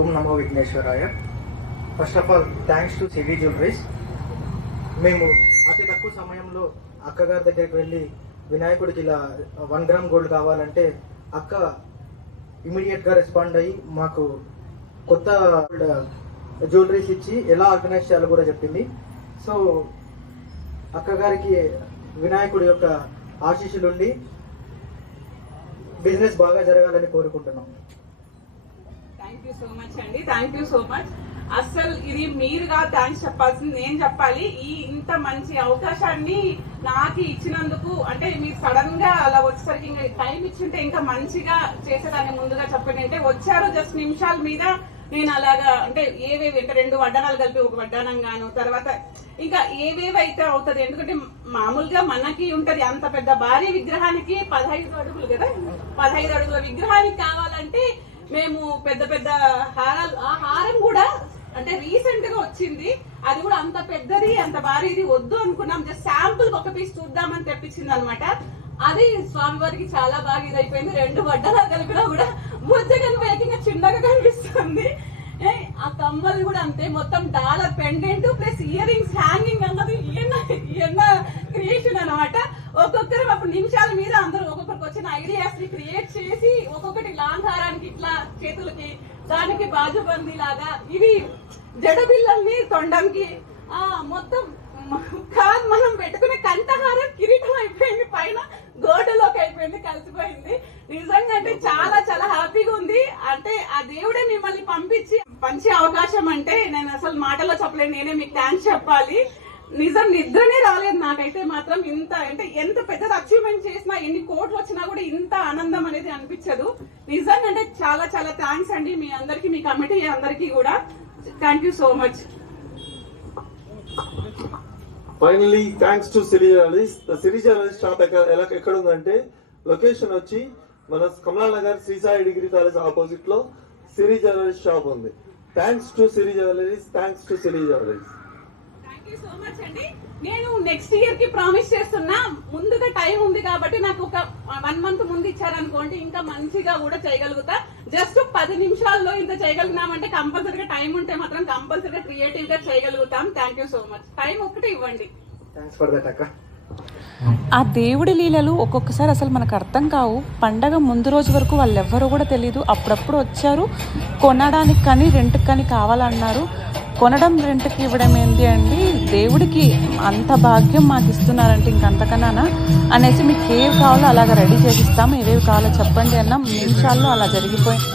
ఓం నమో విఘ్నేశ్వరాయ. First of all thanks to CV jewelleries. మేము అతి తక్కువ సమయంలో అక్కగారి దగ్గరికి వెళ్ళి వినాయకుడికి ఇలా 1 గ్రామ్ గోల్డ్ కావాలంటే అక్క ఇమీడియట్గా రెస్పాండ్ అయ్యి మాకు కొత్త జ్యువెలరీస్ ఇచ్చి ఎలా ఆర్గనైజ్ చేయాలో కూడా చెప్పింది. సో అక్కగారికి వినాయకుడి యొక్క ఆశీస్సులుండి బిజినెస్ బాగా జరగాలని కోరుకుంటున్నాం. థ్యాంక్ యూ సో మచ్ అండి, థ్యాంక్ యూ సో మచ్. అస్సలు ఇది మీరుగా థ్యాంక్స్ చెప్పాల్సింది నేను చెప్పాలి. ఇంత మంచి అవకాశాన్ని నాకు ఇచ్చినందుకు. అంటే మీరు సడన్ గా అలా వచ్చేసరికి ఇంకా టైం ఇచ్చింటే ఇంకా మంచిగా చేసేదాన్ని. ముందుగా చెప్పండి అంటే వచ్చారు జస్ట్ నిమిషాల మీద నేను అలాగా అంటే ఏవేవి అంటే 2 వడ్డానాలు కలిపి ఒక వడ్డానం గాను, తర్వాత ఇంకా ఏవేవి అయితే అవుతుంది. ఎందుకంటే మామూలుగా మనకి ఉంటది అంత పెద్ద భారీ విగ్రహానికి 15 అడుగులు కదా, 15 అడుగుల విగ్రహానికి కావాలంటే మేము పెద్ద పెద్ద హారాలు, ఆ హారం కూడా అంటే రీసెంట్ గా వచ్చింది, అది కూడా అంత పెద్దది అంత భారీది వద్దు అనుకున్నాం. జస్ట్ శాంపుల్ ఒక పీస్ చూద్దామని తెప్పించింది అనమాట. అది స్వామివారికి చాలా బాగా ఇదైపోయింది. 2 వడ్డాలు కలిపినా కూడా ముచ్చగా వేగంగా చిన్నగా కనిపిస్తుంది. ఆ కమ్మలు కూడా అంతే, మొత్తం dollar pendant plus ear rings hanging అన్నది ఈయన క్రియేషన్ అనమాట. ఒక్కొక్కరు అప్పుడు నిమిషాల మీద అందరూ ఒక్కొక్కరికి వచ్చిన ఐడియాస్ ని క్రియేట్ చేసి ఒక్కొక్కటి లాంగ్ హారానికి ఇట్లా చేతులకి, దానికి బాజుబందీ లాగా, ఇవి జడబిల్లల్ని తొండంకి మొత్తం కాదు మనం పెట్టుకునే కంఠహారం కిరీటం అయిపోయింది, పైన గోడలోకి అయిపోయింది, కలిసిపోయింది. నిజంగా అంటే చాలా చాలా హ్యాపీగా ఉంది. అంటే ఆ దేవుడే మిమ్మల్ని పంపించి మంచి అవకాశం అంటే నేను అసలు మాటలో చెప్పలేను. నేనే మీకు థ్యాంక్స్ చెప్పాలి. నిజం నిద్రనే రాలేదు నాకైతే మాత్రం. ఇంత అంటే ఎంత పెద్దది అచీవ్మెంట్ చేసినా, ఎన్ని కోట్లు వచ్చినా కూడా ఇంత ఆనందం అనేది అనిపించదు. నిజంగా అంటే చాలా చాలా థ్యాంక్స్ అండి మీ అందరికి, మీ కమిటీ అందరికి కూడా. Thank you so much. Finally thanks to Siri jewelleries. Siri jewelleries shop ఎక్కడ ఉందంటే లొకేషన్ వచ్చి మన Kamala Nagar Shri Sai degree college opposite లో సిరి జ్యువెలరీస్ షాప్ ఉంది. Thanks to Siri jewelleries, thanks to Siri jewelleries. Thank you so much అండి. నేను నెక్స్ట్ ఇయర్ కి ప్రామిస్ చేస్తున్నా. ముందుగా టైం ఉంది కాబట్టి నాకు ఒక 1 మంత్ ముందు ఇచ్చారనుకోండి ఇంకా మంచిగా కూడా చేయగలుగుతా. జస్ట్ 10 నిమిషాల్లో ఇంత చేయగలిగినామంటే కంపల్సరీగా టైం ఉంటే మాత్రం కంపల్సరీగా క్రియేటివ్ గా చేయగలుగుతాం. Thank you so much. Time ఒకటి ఇవ్వండి. థ్యాంక్స్ ఫర్ దట్ అక్క. ఆ దేవుడి లీలలు ఒక్కొక్కసారి అసలు మనకు అర్థం కావు. పండగ ముందు రోజు వరకు వాళ్ళు ఎవ్వరూ కూడా తెలియదు. అప్పుడప్పుడు వచ్చారు, కొనడానికి కానీ రెంట్కి కానీ కావాలన్నారు. కొనడం రెంట్కి ఇవ్వడం ఏంటి అండి, దేవుడికి అంత భాగ్యం మాకు ఇస్తున్నారంటే ఇంకంతకన్నా అనేసి మీకు ఏవి కావాలో అలాగ రెడీ చేసిస్తాము, ఏవేవి కావాలో చెప్పండి అన్న నిమిషాల్లో అలా జరిగిపోయింది.